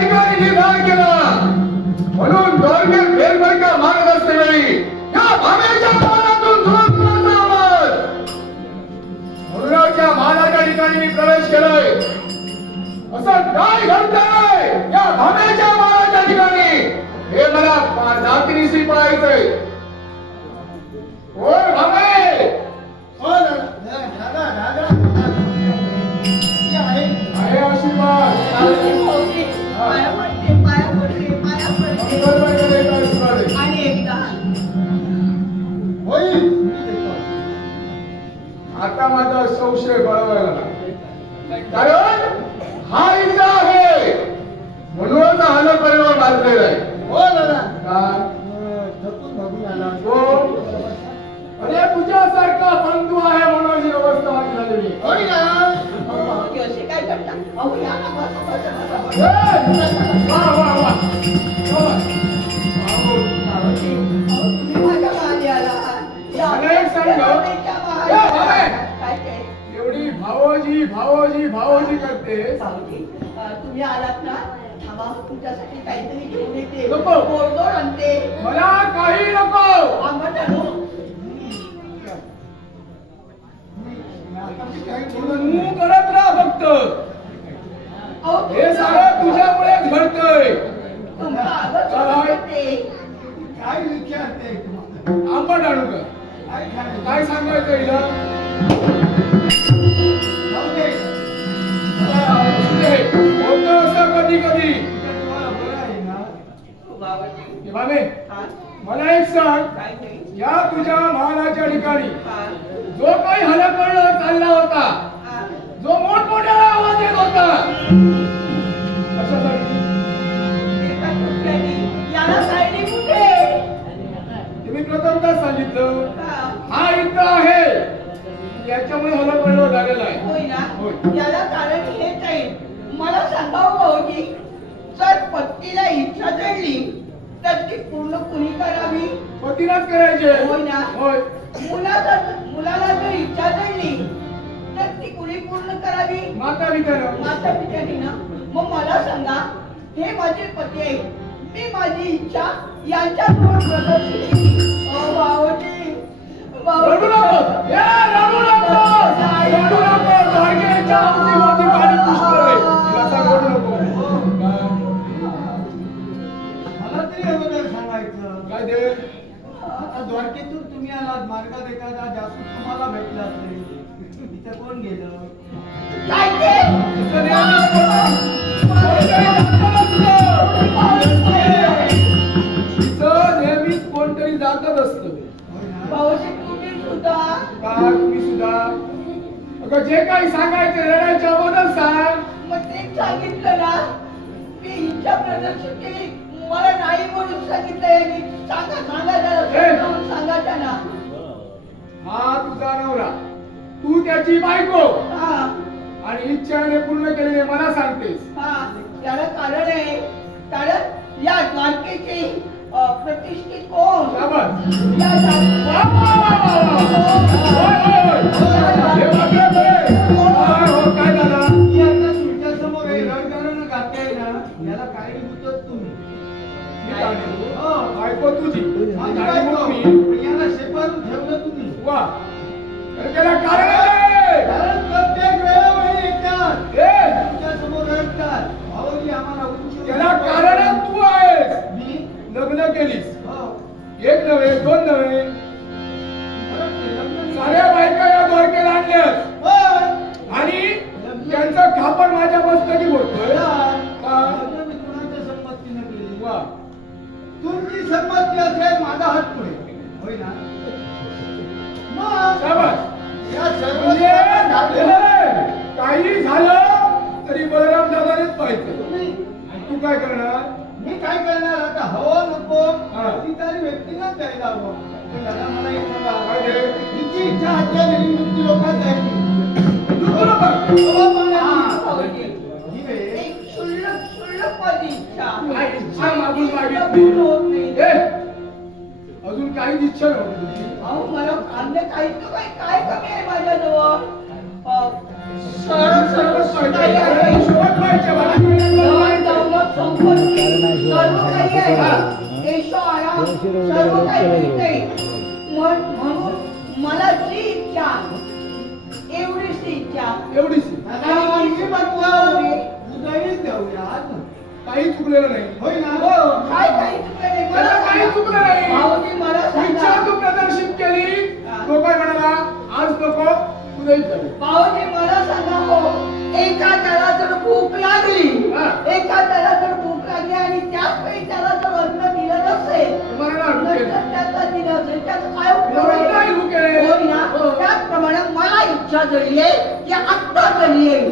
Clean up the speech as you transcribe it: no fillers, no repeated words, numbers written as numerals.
ठिकाणी निर्धार केला म्हणून दोरगे फेरफटका मारत असतेवेळी या भामेच्या मालातून जोरदार आवाज म्हणूनच्या मालाच्या ठिकाणी मी प्रवेश केलाय. असं काय घडतंय या भामेच्या मालाच्या ठिकाणी हे मला जातीनिशी पाहायचंय. ओ भामे, हो दादा दादा आहे आशीर्वाद. पाया पडते पाया पडते पाया पडते आशीर्वाद आहे. आणि एकदा होईल. आता माझा संशय बळावायला लागला. कारण हा इंद्र आहे म्हणूनच हा परिणाम मारलेला आहे. हो दादा का? थकून भागून आला. कोण? अरे तुझ्यासारखा बंधू आहे म्हणून ही अवस्था माझी झालेली. होय ना. भाऊजी असे काय करतात? अहो या ना बसा बसा बसा ए! वा वा वा. वा. भाऊजी, अहो तुम्ही माझ्या मागे आला. या मला एक सांग. भाऊजीच्या मागे. ए, भावे. काय काय? एवढी भावोजी भावोजी भावोजी करते. भाऊजी, तुम्ही आलात ना, थांबा तुमच्यासाठी काहीतरी घेऊन येते. नको. गोड आणते. मला काही नको. आंबट आणू. तू करत राहा फक्त. अहो, हे सगळं तुझ्यामुळे घडतंय. तुमचं आगच होते. काय विचारते तुम्हाला? आंबट आणू का? काय खायचं? काय सांगायचं हिला? जाऊ दे. होतं असं कधी कधी. तुम्हाला बरं आहे ना? भाऊजी, हे बाबे, हा, मला एक सांग. काय नाही. या तुझ्या महालाच्या ठिकाणी हा, जो काही हलकळलं चालला होता, हा. जो मोठमोठ्याला आवाज येत होता, कशासाठी? एका टोपल्याने याला सायडी कुठे? ते मी प्रथमतच सांगितलं. हा, हा इथं आहे याच्यामुळे हलकळलं झालेलं आहे. होय ना? होय. याला कारण हेच आहे. मला सांगावं भाऊजी, जर पत्नीला इच्छा जडली तर ती पूर्ण कुणी करावी? पतीलाच करायचे. होय ना? होय. मुलाला जर इच्छा जडली तर ती कुणी पूर्ण करावी? माता पित्याला. माता पित्याने ना. मग मला सांगा, हे माझे पती आहे, मी माझी इच्छा यांच्यासमोर प्रदर्शित केली. अहो भाऊजी, रडू नको. ए, रडू नको. रडू नको. द्वारकेच्या अवतीभोवती पाणी पुष्कळ आहे. तिला सांग रडू नको. मला तरी अगोदर सांगायचं. काय ते? आता द्वारकेतून तुम्ही आलात, मार्गात एखादा जासूस तुम्हाला भेटला असेल. इथं कोण गेलं? काय ते? तिचं नेहमीच तिचं नेहमीच कोणतरी जातच असतं. होय ना? भाऊजी तुम्ही सुद्धा. का तुम्ही सुद्धा? अगं जे काही सांगायचं रडायच्या अगोदर सांग. मग ते सांगितलं ना, मी इच्छा प्रदर्शित केली, मला नाही म्हणून सांगितलंय. सांगा सांगा जरा समजावून सांगा त्यांना. हा तुझा नवरा, तू त्याची बायको हा, आणि इच्छाने पूर्ण केलेले मला सांगतेस. हा, त्याला कारण आहे. कारण या द्वारकेची प्रतिष्ठित कोण? शाबास. या वा, वा, वा, वा, वा. होय, होय, होय. हे वाटलं बरे. काय हो, काय झालं? मी आता तुमच्यासमोर हे रणगाणं गाताय ना, याला कारणीभूतच तुम्ही. मी काढली. हो. बायको तुझी. माझी काढली बायको. म्हणून मी. पण याला शेपारून ठेवलं तुम्ही. वा. अरे त्याला कारण आहे. कारण प्रत्येक वेळेवर येतात. ए, तुमच्यासमोर रडतात. भाऊजी आम्हाला उंची त्याला कारण तू आहेस. मी लग्न केलीस. हो. एक नव्हे, दोन नव्हे, परत ते लग्न साऱ्या बायका या द्वारकेला आणल्यास होय. आणि त्यांचं खापर माझ्या मस्तकी बोलतोय. का? लग्न मी कुणाच्या संमतीनं केली. वा. तुमची संमती असेल माझा हात पुढे. होय ना? मग शाबास. या सर्व म्हणजे हे, काही झालं तरी बलराम दादानेच पाहायचं. तुम्ही आणि तू काय करणार? मी काय करणार आता? हवं नको हा. अधिकारी व्यक्तीलाच द्यायला हवं. पण दादा मला एक सांगा, काय ते? तिची इच्छा हत्या झाली मृत्यू लोकात जायची. भाऊजी, ही वेळ एक क्षुल्लक माझी इच्छा. काय इच्छा मागून पूर्ण मागितली? होत नाही. ए, अजून काही इच्छा नव्हती तुझी? अहो मला अन्य काही तर काय कमी आहे माझ्याजवळ? सरळ सरळ पाहिजे. काही आहे. हिशोबात पाहिजे. बाकी काही नको. धन, दौलत, संपत्ती सर्व काही आहे ऐशो आराम सर्व काही मिळते म्हणून मला जी इच्छा एवढीच इच्छा एवढीच दादा मी म्हटलं उदयीच देऊयात काही चुकलेलं नाही होय ना काय काही चुकलं नाही मला त्याला काही चुकलं नाही. भाऊजी मला इच्छा सांगा तू प्रदर्शित केली तो काय म्हणाला आज नको उदयीत झाले भाऊजी मला सांगा हो एका त्याला जर भूक लागली हा. एका त्याला जर भूक लागली आणि त्याच वेळी त्याला जर अन्न दिलं नसेल तुम्हाला ना अडू केलं. नंतर त्याला दिलं असेल त्याचा काय उपयोग एवढं नाही आहे? भूक आहे. होय ना हो. त्याचप्रमाणे मला इच्छा झाली आहे की आत्ता झाली आहे